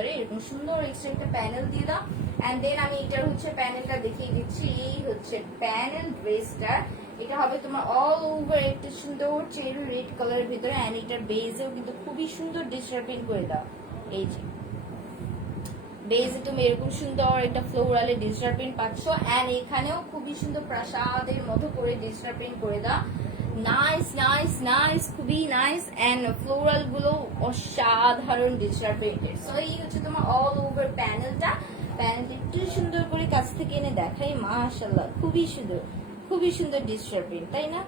এরকম সুন্দর এক্সট্রা একটা প্যানেল দিয়ে দাও। এন্ড দেন আমি এটার হচ্ছে প্যানেলটা দেখিয়ে দিচ্ছি। এই হচ্ছে প্যানেল ড্রেসটা। এটা হবে তোমার অল ওভার একটা সুন্দর চেরি রেড কালারের ভিতরে। এন্ড এটার বেজেও কিন্তু খুবই সুন্দর ডিস্টার্বিং করে দাও। এই যে বেজে তুমি এরকম সুন্দর একটা ফ্লোরালে ডিস্টার্বিং পাচ্ছ। এন্ড এখানেও খুবই সুন্দর প্রাসাদের মতো করে ডিস্টার্বিং করে দাও। নাইস নাইস নাইস, খুবই নাইস। এন্ড ফ্লোরাল গুলো অসাধারণ ডিজিটাল প্রিন্টেড। সো এই হচ্ছে তোমার অল ওভার প্যানেলটা। প্যানেলটা একটু সুন্দর করে কাছ থেকে এনে দেখাই, মাশাআল্লাহ খুবই সুন্দর, খুবই সুন্দর ডিজিটাল প্রিন্ট, তাই না?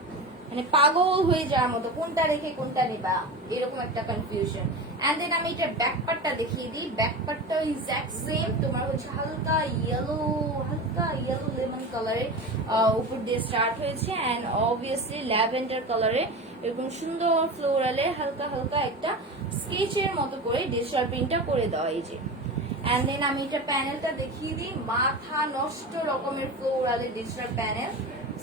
মানে পাগল হয়ে যাওয়ার মতো, কোনটা রেখে কোনটা নেবা এরকম একটা কনফিউশন। এন্ড দেন আমি এটার ব্যাক পার্টটা দেখিয়ে দিই। ব্যাক পার্টটা এক্সাক্ট সেম, তোমার হচ্ছে হালকা ইয়েলো লেমন কালারের উপর দিয়ে স্টার্ট হয়েছে। এন্ড অবভিয়াসলি ল্যাভেন্ডার কালারে এরকম সুন্দর ফ্লোরালে হালকা হালকা একটা স্কেচের মতো করে ডিজিটাল প্রিন্টটা করে দেওয়া। এই যে এন্ড দেন আমি এটা প্যানেলটা দেখিয়ে দিই। মাথা নষ্ট রকমের ফ্লোরালে ডিজিটাল প্যানেল।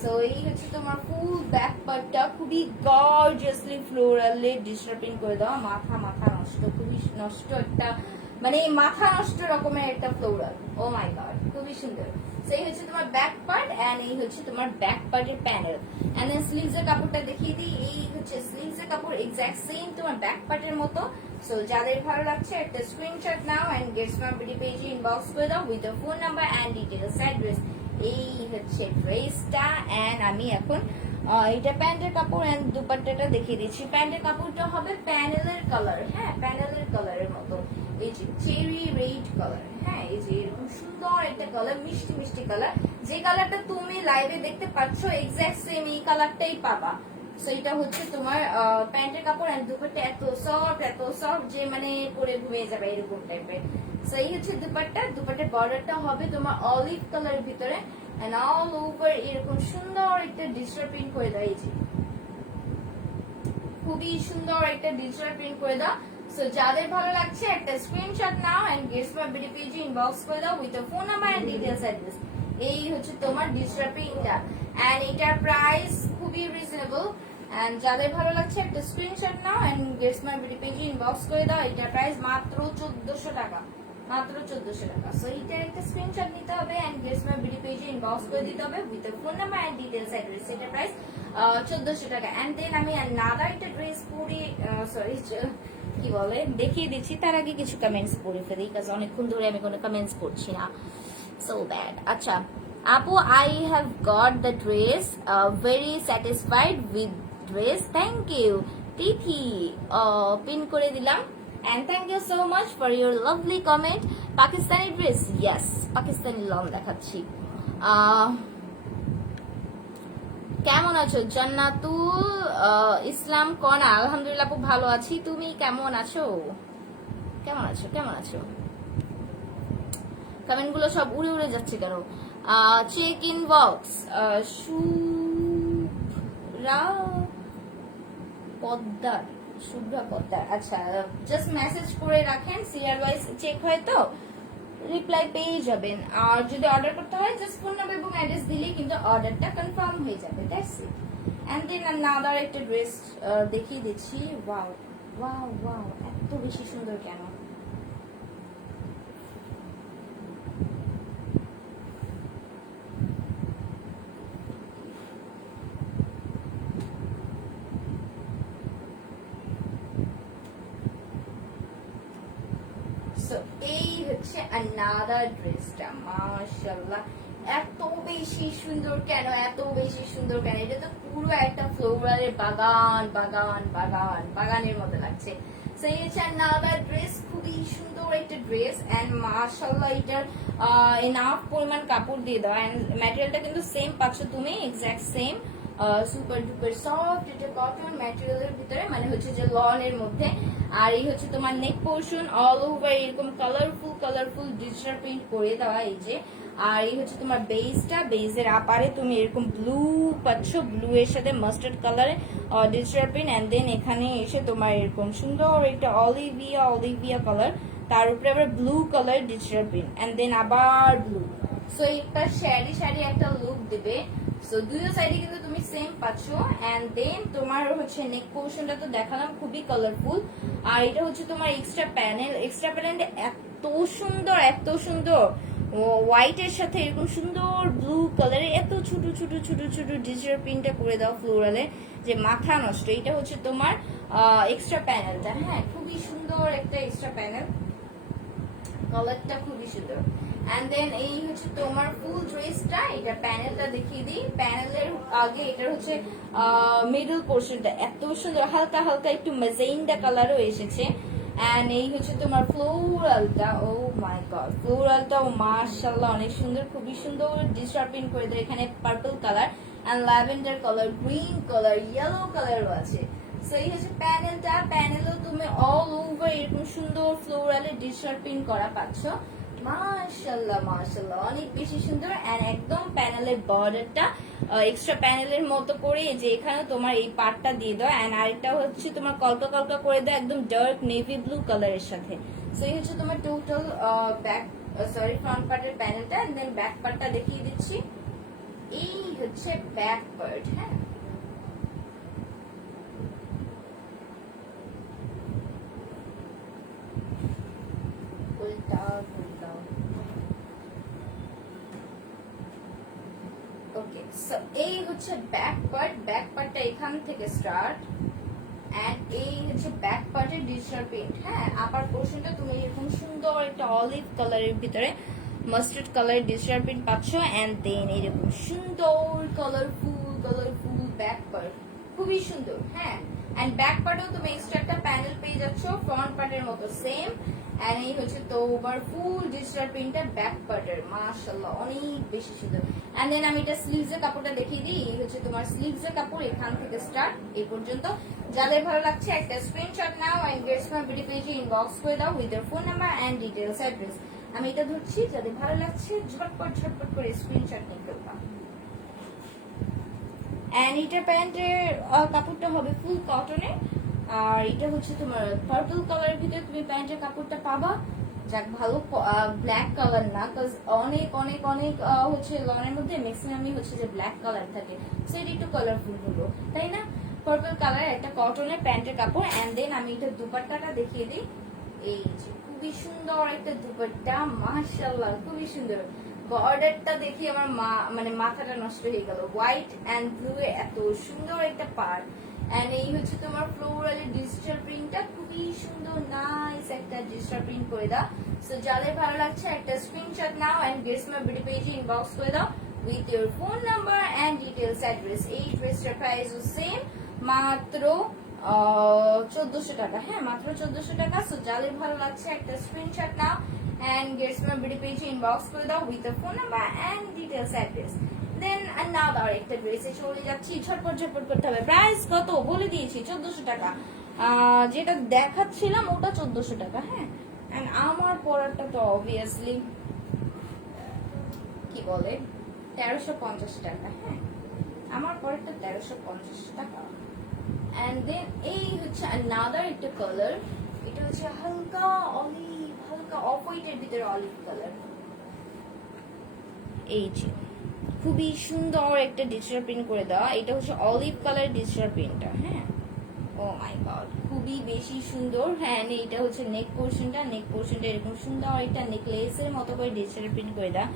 সো এই হচ্ছে তোমার ফুল ব্যাক পার্টটা, খুবই গর্জিয়াসলি ফ্লোরালে ডিজিটাল প্রিন্ট করে দেওয়া। মাথা নষ্ট, খুবই নষ্ট একটা, মানে মাথা নষ্ট রকমের একটা ফ্লোরাল। ও মাই গড, খুবই সুন্দর। সেই হচ্ছে তোমার ব্যাক পার্ট এন্ড এই হচ্ছে তোমার ব্যাক পার্টের প্যানেল। এন্ড দেন স্লিভস এর কাপড়টা দেখিয়ে দিই। এই হচ্ছে স্লিভস এর কাপড় এক্সাক্ট সেম তোমার ব্যাক পার্টের মতো। সো যাদের ভালো লাগছে একটা স্ক্রিনশট নাও এন্ড গেটস মাই বিডি পেজে ইনবক্স করে দাও with the phone number and details address. এই হচ্ছে ড্রেসটা। এন্ড আমি এখন এটা প্যান্টের কাপড় এন্ড দুপাট্টাটা দেখিয়ে দিচ্ছি। প্যান্টের কাপড়টা হবে প্যানেলের কালার, হ্যাঁ প্যানেলের কালারের মতো। এই যে চেরি রেড কালার, হ্যাঁ এই যে এরকম সুন্দর একটা কালার, মিষ্টি মিষ্টি কালার। যে কালারটা তুমি লাইভে দেখতে পাচ্ছ এক্সাক্ট সেম এই কালারটাই পাবা। সো এটা হচ্ছে তোমার প্যান্টের কাপড় এন্ড দুপাট্টা এত সফট যে মানে পরে ঘুমিয়ে যাবে এরকম টাইপের। সো এই হচ্ছে দুপাট্টা। দুপাট্টার বর্ডারটা হবে তোমার অলিভ কালারের ভিতরে এন্ড অল ওভার এরকম সুন্দর একটা ডিজিটাল প্রিন্ট করে দেয়। এই যে খুবই সুন্দর একটা ডিজিটাল প্রিন্ট করে দাও। সো যাদের ভালো লাগছে একটা স্ক্রিনশট নাও এন্ড গেটস মাই বিডি পেজে ইনবক্স করে দাও with the phone number and details address. এই হচ্ছে তোমার ডিজিটাল প্রিন্টটা এন্ড এটার প্রাইস খুবই রিজনেবল। এন্ড যাদের ভালো লাগছে একটা স্ক্রিনশট নাও এন্ড গেটস মাই বিডি পেজে ইনবক্স করে দাও। এটার প্রাইস মাত্র 1400 টাকা, মাত্র 1400 টাকা। সো এইটার একটা স্ক্রিনশট নিতে হবে এন্ড গেটস মাই বিডি পেজে ইনবক্স করে দিতে হবে with the phone number and details address. এটার প্রাইস 1400 টাকা। এন্ড দেন আমি নাদার একটা ড্রেস পরি, সরি কি বলে দেখিয়ে দিচ্ছি, তার আগে কিছু কমেন্টস পড়ে ফেলি কাজ অনেকক্ষণ ধরে আমি কোনো কমেন্টস পড়ছি না, সো ব্যাড। আচ্ছা আপু, I have got the dress, very satisfied with dress, thank you Tithi, pin করে দিলাম। And thank you so much for your lovely comment. Pakistani dress, yes, Pakistani long দেখাচ্ছি। কেমন আছো জান্নাতুল ইসলাম কনা? আলহামদুলিল্লাহ খুব ভালো আছি, তুমি কেমন আছো? কেমন আছো কেমন আছো? কমেন্ট গুলো সব উড়ে উড়ে যাচ্ছে কেন? চেক ইন বক্স শুভ্রা পদ্মার, শুভ্রা পদ্মার। আচ্ছা জাস্ট মেসেজ করে রাখেন, সিরিয়াল ওয়াইজ চেক হয় তো রিপ্লাই পেয়ে যাবেন। আর যদি অর্ডার করতে হয় জাস্ট ফোন নাম্বার এবং অ্যাড্রেস দিলেই কিন্তু অর্ডারটা কনফার্ম হয়ে যাবে, that's it. And then another একটা ড্রেস দেখিয়ে দিচ্ছি। ওয়াও ওয়াও ওয়াও, এত বেশি সুন্দর কেন? এই হচ্ছে আনাদার ড্রেসটা, মাশাআল্লাহ এত বেশি সুন্দর কেন, এত বেশি সুন্দর কেন? এটা তো পুরো একটা ফ্লোরালের বাগানের মতো লাগছে। সো এই হচ্ছে আনাদার ড্রেস, খুবই সুন্দর একটা ড্রেস এন্ড মাশাআল্লাহ এটার এনাফ পরিমাণ কাপড় দিয়ে দাও এন্ড ম্যাটেরিয়ালটা কিন্তু সেম পাচ্ছ তুমি, exact same, super duper soft. এটা কটন ম্যাটেরিয়ালের ভিতরে, মানে হচ্ছে যে লনের মধ্যে। আর এই হচ্ছে তোমার নেক পোর্শন অল ওভার এরকম কালারফুল ডিজিটাল প্রিন্ট করে দেওয়া। এই যে আর এই হচ্ছে তোমার বেজটা, বেজের আপারে তুমি এরকম ব্লু পাচ্ছ, ব্লু এর সাথে মাস্টার্ড কালারে ডিজিটাল প্রিন্ট। এন্ড দেন এখানে এসে তোমার এরকম সুন্দর একটা অলিভিয়া কালার, তার উপরে আবার blue colour digital print and then আবার ব্লু। সো একটা শাড়ি একটা লুক দেবে। সো দুই সাইডে কিন্তু তুমি সেম পাচ্ছ। এন্ড দেন তোমার হচ্ছে নেক পোর্শনটা তো দেখালাম, খুবই কালারফুল। আর এটা হচ্ছে তোমার এক্সট্রা প্যানেল, এক্সট্রা প্যানেল এত এত সুন্দর এত সুন্দর, হোয়াইটের সাথে এরকম সুন্দর ব্লু কালারে এত ছোট ছোট ছোট ছোট ডিজিটাল প্রিন্টটা করে দাও ফ্লোরালে, যে মাথা নষ্ট। এটা হচ্ছে তোমার এক্সট্রা প্যানেলটা, হ্যাঁ খুবই সুন্দর একটা এক্সট্রা প্যানেল, কালারটা খুবই সুন্দর। এন্ড দেন এই হচ্ছে তোমার ফুল ড্রেসটা, এটা প্যানেলটা দেখিয়ে দিই। প্যানেলের আগে এটার হচ্ছে মিডল পোর্শনটা এত সুন্দর, হালকা হালকা একটু ম্যাজেন্ডা কালারও এসেছে। এন্ড এই হচ্ছে তোমার ফ্লোরালটা, ও মাই গড, ফ্লোরালটাও মাশাআল্লাহ অনেক সুন্দর, খুবই সুন্দর ডিস্টার্বিং করে দেয়। এখানে purple colour and lavender colour, green colour, yellow কালারও আছে। সো এই হচ্ছে প্যানেলটা, প্যানেলও তুমি অল ওভার এরকম সুন্দর ফ্লোরালে ডিস্টার্বিং করা পাচ্ছ। মাশাআল্লাহ মাশাআল্লাহ অনেক বেশি সুন্দর। এন্ড একদম প্যানেলের বর্ডারটা এক্সট্রা প্যানেলের মতো করে, যে এখানে তোমার এই পার্টটা দিয়ে দাও। এন্ড আরেকটা হচ্ছে তোমার কলকা কলকা করে দাও একদম ডার্ক নেভি ব্লু কালারের সাথে। সো এই হচ্ছে তোমার টোটাল ব্যাক ফ্রন্ট পার্টের প্যানেলটা। এন্ড দেন ব্যাক পার্টটা দেখিয়ে দিচ্ছি, এই হচ্ছে ব্যাক পার্ট। হ্যাঁ উল্টা উল্টা, ওকে। সো এই হচ্ছে ব্যাক পার্ট, ব্যাক পার্টটা এখান থেকে স্টার্ট। এন্ড এই হচ্ছে ব্যাক পার্টের ডিজিটাল প্রিন্ট। হ্যাঁ আপার পোর্শনটা তুমি এরকম সুন্দর একটা অলিভ কালারের ভিতরে মাস্টার্ড কালারের ডিজিটাল প্রিন্ট পাচ্ছ। এন্ড দেন এরকম সুন্দর কালারফুল ব্যাক পার্ট, খুবই সুন্দর। হ্যাঁ এন্ড ব্যাক পার্টেও তুমি এক্সট্রা একটা প্যানেল পেয়ে যাচ্ছ ফ্রন্ট পার্টের মতো সেম। এন্ড এই হচ্ছে তোমার ফুল ডিজিটাল প্রিন্টটা ব্যাক পার্টের, মাশাআল্লাহ অনেক বেশি সুন্দর। এন্ড দেন আমি এটা স্লিভস এর কাপড়টা দেখিয়ে দিই। এই হচ্ছে তোমার স্লিভস এর কাপড়, এখান থেকে স্টার্ট এই পর্যন্ত। যাদের ভালো লাগছে একটা স্ক্রিনশট নাও এন্ড গেটস মাই বিউটি পেজে ইনবক্স করে দাও with your phone number and details address. আমি এটা ধরছি, যাদের ভালো লাগছে ঝটপট করে স্ক্রিনশট নিয়ে ফেলবা। এন্ড এটা প্যান্টের কাপড়টা হবে ফুল কটনের, আর এটা হচ্ছে তোমার পার্পল কালারের ভিতরে তুমি প্যান্টের কাপড়টা পাবা। যাক ভালো, ব্ল্যাক কালার না, কাজ অনেক অনেক অনেক হচ্ছে লনের মধ্যে ম্যাক্সিমামই হচ্ছে যে ব্ল্যাক কালার থাকে, সো এটা একটু কালারফুল হলো, তাই না? পার্পল কালার একটা কটনের প্যান্টের কাপড়। এন্ড দেন আমি এটা দুপাট্টাটা দেখিয়ে দিই। এই যে খুবই সুন্দর একটা দুপাট্টা, মাশাআল্লাহ খুবই সুন্দর। বর্ডারটা দেখি আমার মানে মাথাটা নষ্ট হয়ে গেল, হোয়াইট এন্ড ব্লু এ এত সুন্দর একটা পার্ট। এন্ড এই হচ্ছে তোমার ফ্লোরালের ডিজিটাল প্রিন্টটা, খুবই সুন্দর নাইস একটা ডিজিটাল প্রিন্ট করে দাও। সো যাদের ভালো লাগছে একটা স্ক্রিনশট নাও এন্ড গেটস মাই বিউটি পেজে ইনবক্স করে দাও with your phone number and details address. এই ড্রেসটার প্রাইস সেম, মাত্র 1400 টাকা। হ্যাঁ মাত্র 1400 টাকা। সো যাদের ভালো লাগছে একটা স্ক্রিনশট নাও এন্ড গেটস মাই বিউটি পেজে ইনবক্স করে দাও with the phone number and details address. Then another একটা ড্রেসে চলে যাচ্ছি, ঝটপট করতে হবে। প্রাইস কত বলে দিয়েছি, 1400 টাকা। যেটা দেখাচ্ছিলাম ওটা 1400 টাকা। হ্যাঁ এন্ড আমার পরাটা তো অবভিয়াসলি কি বলে 1350 টাকা। হ্যাঁ আমার পরেরটা 1350 টাকা। এন্ড দেন এই হচ্ছে আনাদার একটা কালার, এটা হচ্ছে হালকা অলিভ, হালকা অফ হোয়াইটের ভিতরে অলিভ কালার। এই যে খুবই সুন্দর একটা ডিজিটাল প্রিন্ট করে দেওয়া, এটা হচ্ছে অলিভ কালার ডিজিটাল প্রিন্টটা। হ্যাঁ ও মাই গড খুবই বেশি সুন্দর। হ্যাঁ এটা হচ্ছে নেক পোর্শনটা, নেক পোর্শনটা এরকম সুন্দর একটা নেকলেসের মতো করে ডিজিটাল প্রিন্ট করে দেওয়া,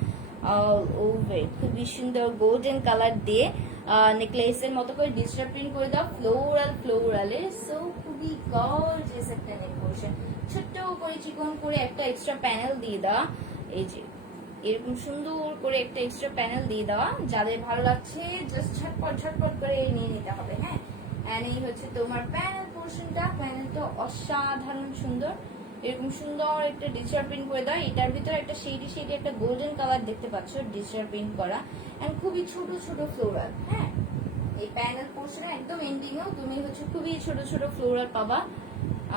অল ওভার খুবই সুন্দর গোল্ডেন কালার দিয়ে নেকলেসের মতো করে ডিজিটাল প্রিন্ট করে দাও ফ্লোরালে। সো খুবই গর্জিয়াস একটা নেক পোর্শন, ছোট্ট করে চিকন করে একটা এক্সট্রা প্যানেল দিয়ে দেওয়া। এই যে এরকম সুন্দর করে একটা এক্সট্রা প্যানেল দিয়ে দেওয়া। যাদের ভালো লাগছে জাস্ট ঝটপট করে নিয়ে নিতে হবে। হ্যাঁ এন্ড এই হচ্ছে তোমার প্যানেল পোর্শনটা, প্যানেলটা অসাধারণ সুন্দর, এরকম সুন্দর একটা ডিজিটাল প্রিন্ট করে দাও। এটার ভিতরে একটা শেডি একটা গোল্ডেন কালার দেখতে পাচ্ছ ডিজিটাল প্রিন্ট করা এন্ড খুবই ছোট ফ্লোরাল। হ্যাঁ এই প্যানেল পোর্শনে একদম এন্ডিংও তুমি হচ্ছে খুবই ছোট ফ্লোরাল পাবা।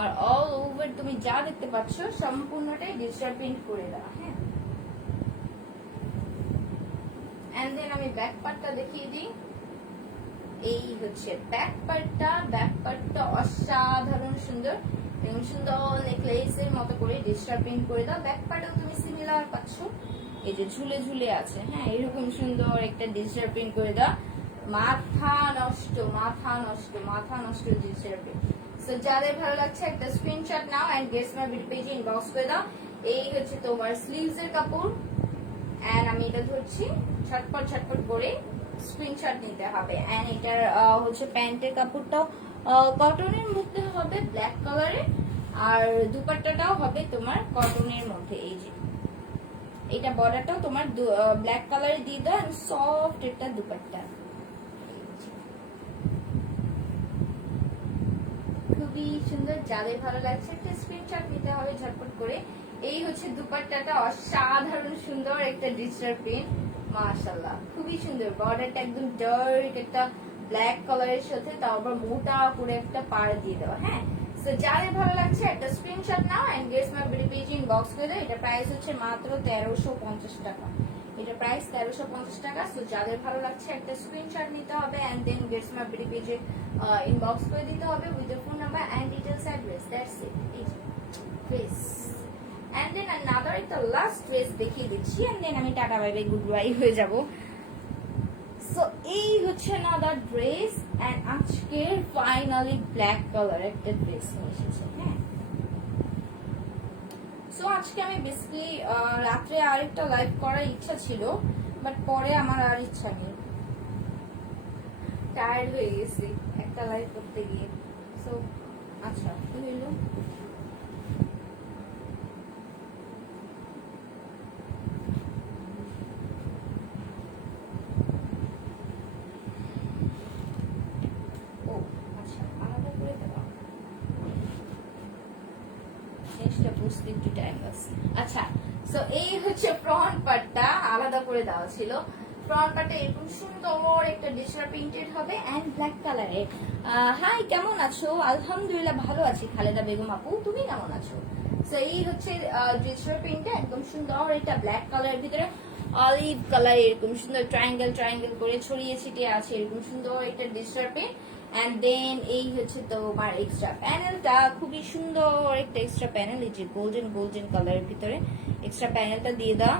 আর অল ওভার তুমি যা দেখতে পাচ্ছ সম্পূর্ণটাই ডিজিটাল প্রিন্ট করে দেওয়া। হ্যাঁ এন্ড দেন আমি ব্যাক পার্টটা দেখিয়ে দিই। এই হচ্ছে ব্যাক পার্টটা অসাধারণ সুন্দর, এরকম সুন্দর নেকলেসের মতো করে ডিজিটাল প্রিন্ট করে দাও। ব্যাক পার্টেও তুমি সিমিলার পাচ্ছ, এই যে ঝুলে আছে। হ্যাঁ এরকম সুন্দর একটা ডিজিটাল প্রিন্ট করে দাও, মাথা নষ্ট ডিজিটাল প্রিন্ট। সো যাদের ভালো লাগছে একটা স্ক্রিনশট নাও এন্ড গেটস মাই বিউটি পেজে ইনবক্স করে দাও এই হচ্ছে তোমার স্লিভস এর কাপড়, এন্ড আমি এটা ধরছি, ঝটপট ঝটপট করে স্ক্রিনশট নিতে হবে। এন্ড এটার হচ্ছে প্যান্টের কাপড়টাও কটনের মধ্যে হবে ব্ল্যাক কালারের, আর দুপাট্টাটাও হবে তোমার কটনের মধ্যে। এই যে এটা বর্ডারটাও তোমার ব্ল্যাক কালারে দিয়ে দাও, এন্ড সফট একটা দুপাট্টা, খুবই সুন্দর। যাদের ভালো লাগছে একটা স্ক্রিনশট নিতে হবে ঝটপট করে। এই হচ্ছে দুপাট্টাটা, অসাধারণ সুন্দর একটা ডিজিটাল প্রিন্ট, মাশাআল্লাহ খুবই সুন্দর। বর্ডারটা একদম ডার্ক একটা ব্ল্যাক কালারের সাথে, তারপর মোটা করে একটা পাড় দিয়ে দেওয়া। হ্যাঁ, সো যাদের ভালো লাগছে একটা স্ক্রিনশট নাও and Gates my BD page inbox করে দাও। এটা প্রাইস হচ্ছে মাত্র 1350 টাকা। এটা প্রাইস 1350 টাকা। সো যাদের ভালো লাগছে একটা স্ক্রিনশট নিতে হবে and then Gates my BD পেজে ইনবক্স করে দিতে হবে with the phone number and details address. That's it. এই যে ড্রেস, এন্ড দেন আনাদার একটা লাস্ট ড্রেস দেখিয়ে দিচ্ছি এন্ড দেন আমি tata bye bye goodbye হয়ে যাব। সো এই হচ্ছে আনাদার ড্রেস, এন্ড আজকে ফাইনালি ব্ল্যাক কালার একটা ড্রেস নিয়ে এসেছে। হ্যাঁ, সো আজকে আমি বেসিক্যালি রাত্রে আরেকটা লাইভ করার ইচ্ছা ছিল, বাট পরে আমার আর ইচ্ছা নেই, টায়ার্ড হয়ে গেছি একটা লাইভ করতে গিয়ে। সো আচ্ছা, কি হইলো? ও আচ্ছা, আলাদা করে দেওয়া, জিনিসটা বুঝতে একটু টাইম লাগছে। আচ্ছা, সো এই হচ্ছে ফ্রন্ট পার্টটা আলাদা করে দেওয়া ছিল। ফ্রন্ট পার্টে এরকম সুন্দর একটা ডিজিটাল প্রিন্টেড হবে এন্ড ব্ল্যাক কালারের। হাই, কেমন আছো? আলহামদুলিল্লাহ ভালো আছি খালেদা বেগম আপু, তুমি কেমন আছো? সো এই হচ্ছে ডিজিটাল প্রিন্টটা একদম সুন্দর একটা ব্ল্যাক কালারের ভিতরে অলিভ কালার এরকম সুন্দর ট্রায়াঙ্গেল ট্রায়াঙ্গেল করে ছড়িয়ে ছিটিয়ে আছে এরকম সুন্দর একটা ডিজিটাল প্রিন্ট। এন্ড দেন এই হচ্ছে তোমার এক্সট্রা প্যানেলটা, খুবই সুন্দর একটা এক্সট্রা প্যানেল, এই যে গোল্ডেন গোল্ডেন কালারের ভিতরে এক্সট্রা প্যানেলটা দিয়ে দাও।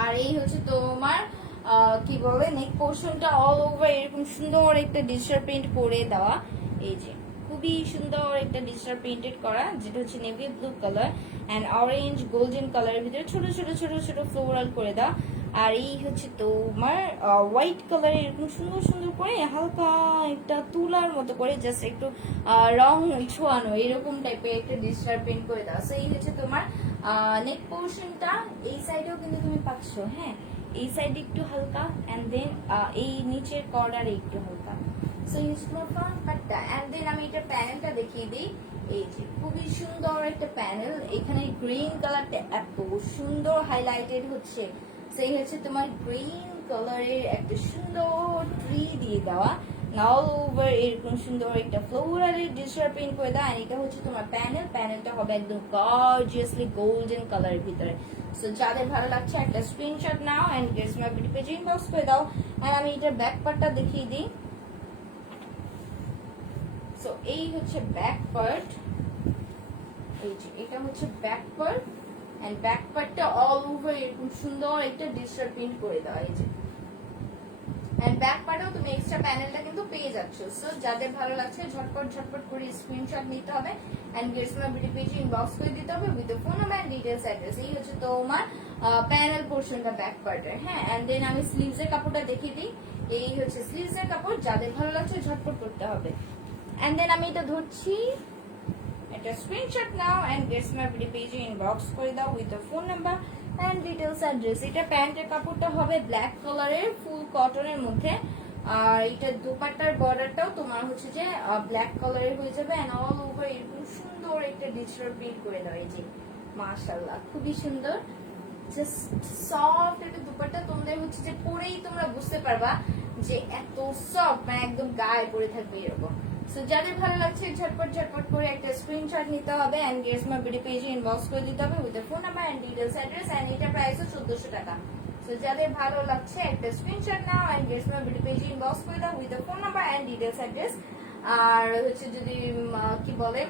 আর এই হচ্ছে তোমার কি বলে নেক পোর্শনটা অল ওভার এরকম সুন্দর একটা ডিজিটাল প্রিন্ট করে দেওয়া। এই যে খুবই সুন্দর একটা ডিজিটাল প্রিন্টেড করা, যেটা হচ্ছে navy blue colour and orange golden কালারের ভিতরে ছোট ছোট ছোট ছোট ফ্লোরাল করে দেওয়া। আর এই হচ্ছে তোমার হোয়াইট কালারের এরকম সুন্দর সুন্দর করে হালকা একটা তুলার মতো করে জাস্ট একটু রং ছোঁয়ানো এরকম টাইপের একটা ডিজিটাল প্রিন্ট করে দেওয়া। সো এই হচ্ছে তোমার নেক পোর্শনটা। এই সাইডেও কিন্তু তুমি পাচ্ছ, হ্যাঁ এই সাইডে একটু হালকা এন্ড দেন এই নিচের কর্নারে একটু হালকা। সো এই হচ্ছে তোমার ফ্রন্ট পার্টটা। এন্ড দেন আমি এটা প্যানেলটা দেখিয়ে দিই। এই যে খুবই সুন্দর একটা প্যানেল, এখানে গ্রিন কালারটা এত সুন্দর হাইলাইটেড হচ্ছে। সেই হচ্ছে তোমার গ্রিন কালারের একটা সুন্দর ট্রি দিয়ে দেওয়া, অল ওভার এরকম সুন্দর একটা ফ্লোরালের ডিজিটাল প্রিন্ট করে দেওয়া। এটা হচ্ছে তোমার প্যানেল, প্যানেলটা হবে একদম গর্জিয়াসলি গোল্ডেন কালারের ভিতরে। সো যাদের ভালো লাগছে একটা স্ক্রিনশট নাও and Gates my beauty page inbox করে দাও। আর আমি এটার ব্যাক পার্টটা দেখিয়ে দিই। সো এই হচ্ছে ব্যাক পার্ট, এই যে এটা হচ্ছে ব্যাক পার্ট এন্ড ব্যাক পার্টটা অল ওভার এরকম সুন্দর একটা ডিজিটাল প্রিন্ট করে দেওয়া। এই যে এন্ড ব্যাক পার্টেও তুমি এক্সট্রা প্যানেলটা কিন্তু পেয়ে যাচ্ছ। সো যাদের ভালো লাগছে ঝটপট ঝটপট করে স্ক্রিনশট নিতে হবে and Gates my beauty page inbox করে দিতে হবে with phone number and details address. এই হচ্ছে তোমার প্যানেল পোর্শনটা ব্যাক পার্টের। হ্যাঁ, এন্ড দেন আমি স্লিভস এর কাপড়টা দেখিয়ে দিই। এই হচ্ছে স্লিভস এর কাপড়, যাদের ভালো লাগছে ঝটপট করতে হবে। এন্ড দেন আমি এটা ধরছি, একটা স্ক্রিনশট নাও এন্ড গেটস মাই বিডি পেজে ইনবক্স করে দাও with the phone number and details address. এটা প্যান্টের কাপড়টা হবে ব্ল্যাক কালারের ফুল কটনের মধ্যে, আর এটা দুপাট্টার বর্ডারটাও তোমার হচ্ছে যে ব্ল্যাক কালারের হয়ে যাবে এন্ড অল ওভার এরকম সুন্দর একটা ডিজিটাল প্রিন্ট করে দাও। এই যে মাশাআল্লাহ খুবই সুন্দর, জাস্ট সফট একটা দুপাট্টা। তোমাদের হচ্ছে যে পরেই তোমরা বুঝতে পারবা যে এত সফট, মানে একদম গায়ে পরে থাকবে এরকম। সো যাদের ভালো লাগছে ঝটপট ঝটপট করে একটা স্ক্রিনশট নিতে হবে এন্ড গেটস মাই বিডি পেজে ইনবক্স করে দিতে হবে with phone number and details address. And এটা প্রাইসও 1400 টাকা। সো যাদের ভালো লাগছে একটা স্ক্রিনশট নাও এন্ড গেটস মাই বিডি পেজে ইনবক্স করে দাও with phone number and details address. আর হচ্ছে যদি কি বলে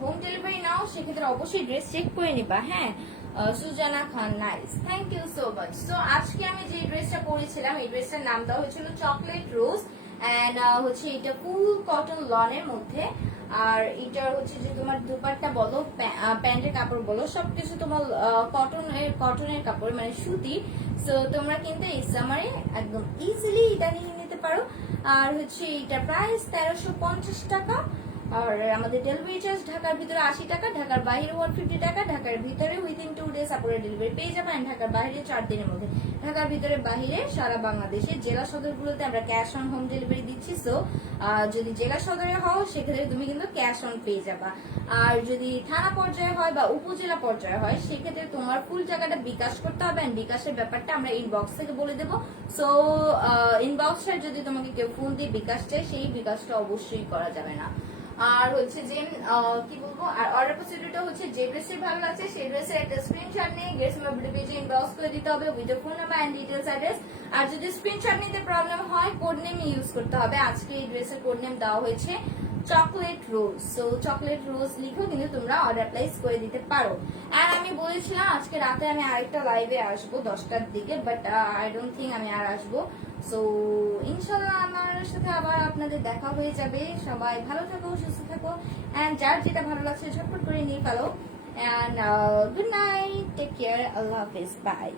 হোম ডেলিভারি নাও সেক্ষেত্রে অবশ্যই ড্রেস চেক করে নিবা। হ্যাঁ, Sujana Khan, nice, thank you so much. তো আজকে আমি যে ড্রেসটা পরেছিলাম এই ড্রেসটার নাম দেওয়া হয়েছিল চকলেট রোজ, এন্ড হচ্ছে এটা ফুল কটন লনের মধ্যে। আর এটার হচ্ছে যে তোমার দুপাট্টা বলো, প্যান্টের কাপড় বলো, সবকিছু তোমার কটনের কাপড়, মানে সুতি। সো তোমরা কিন্তু এই সামারে একদম ইজিলি এটা নিয়ে নিতে পারো। আর হচ্ছে এটা প্রাইস 1350 টাকা। আর আমাদের ডেলিভারি চার্জ ঢাকার ভিতরে 80 টাকা, ঢাকার বাইরে 150 টাকা, ঢাকার ভিতরে উইদিন 2 ডেজ আপনারা ডেলিভারি পেয়ে যাবেন, ঢাকার বাইরে 4 দিনের মধ্যে। ঢাকার ভিতরে বাইরে সারা বাংলাদেশে জেলা সদরগুলোতে আমরা ক্যাশ অন হোম ডেলিভারি দিচ্ছি। সো যদি জেলা সদরে হও সেক্ষেত্রে তুমি কিন্তু ক্যাশ অন পেয়ে যাবা। আর যদি থানা পর্যায়ে হয় বা উপজেলা পর্যায়ে হয় সেক্ষেত্রে তোমার ফুল টাকাটা বিকাশ করতে হবে। বিকাশের ব্যাপারটা আমরা ইনবক্স থেকে বলে দেবো। সো ইনবক্সে যদি তোমাকে কেউ ফোন দিয়ে বিকাশ চায় সেই বিকাশটা অবশ্যই করা যাবে না। আর হচ্ছে যে কি বলবো, আর অর্ডার প্রসিডিউরটা হচ্ছে যে ড্রেসের ভালো লাগছে সেই ড্রেসের একটা স্ক্রিনশট নিয়ে গেটস মোবাইল পেজে ইনবক্স করে দিতে হবে with phone number and details address. আর যদি স্ক্রিনশট নিতে প্রবলেম হয় কোড নেম ইউজ করতে হবে। আজকে এই ড্রেসের কোড নেম দেওয়া হয়েছে চকলেট রোজ। সো চকলেট রোজ লিখো কিন্তু তোমরা অর্ডার প্লেস করে দিতে পারো। আর আমি বলেছিলাম আজকে রাতে আমি আরেকটা লাইভে আসবো 10টার দিকে, বাট আই ডোন্ট থিঙ্ক আমি আর আসবো। সো ইনশাল্লাহ আমার সাথে আবার আপনাদের দেখা হয়ে যাবে। সবাই ভালো থাকো, সুস্থ থাকো, এন্ড যার যেটা ভালো লাগছে ঝটপট করে নিয়ে ফেলো। And good night, take care, আল্লাহ হাফেজ, বাই।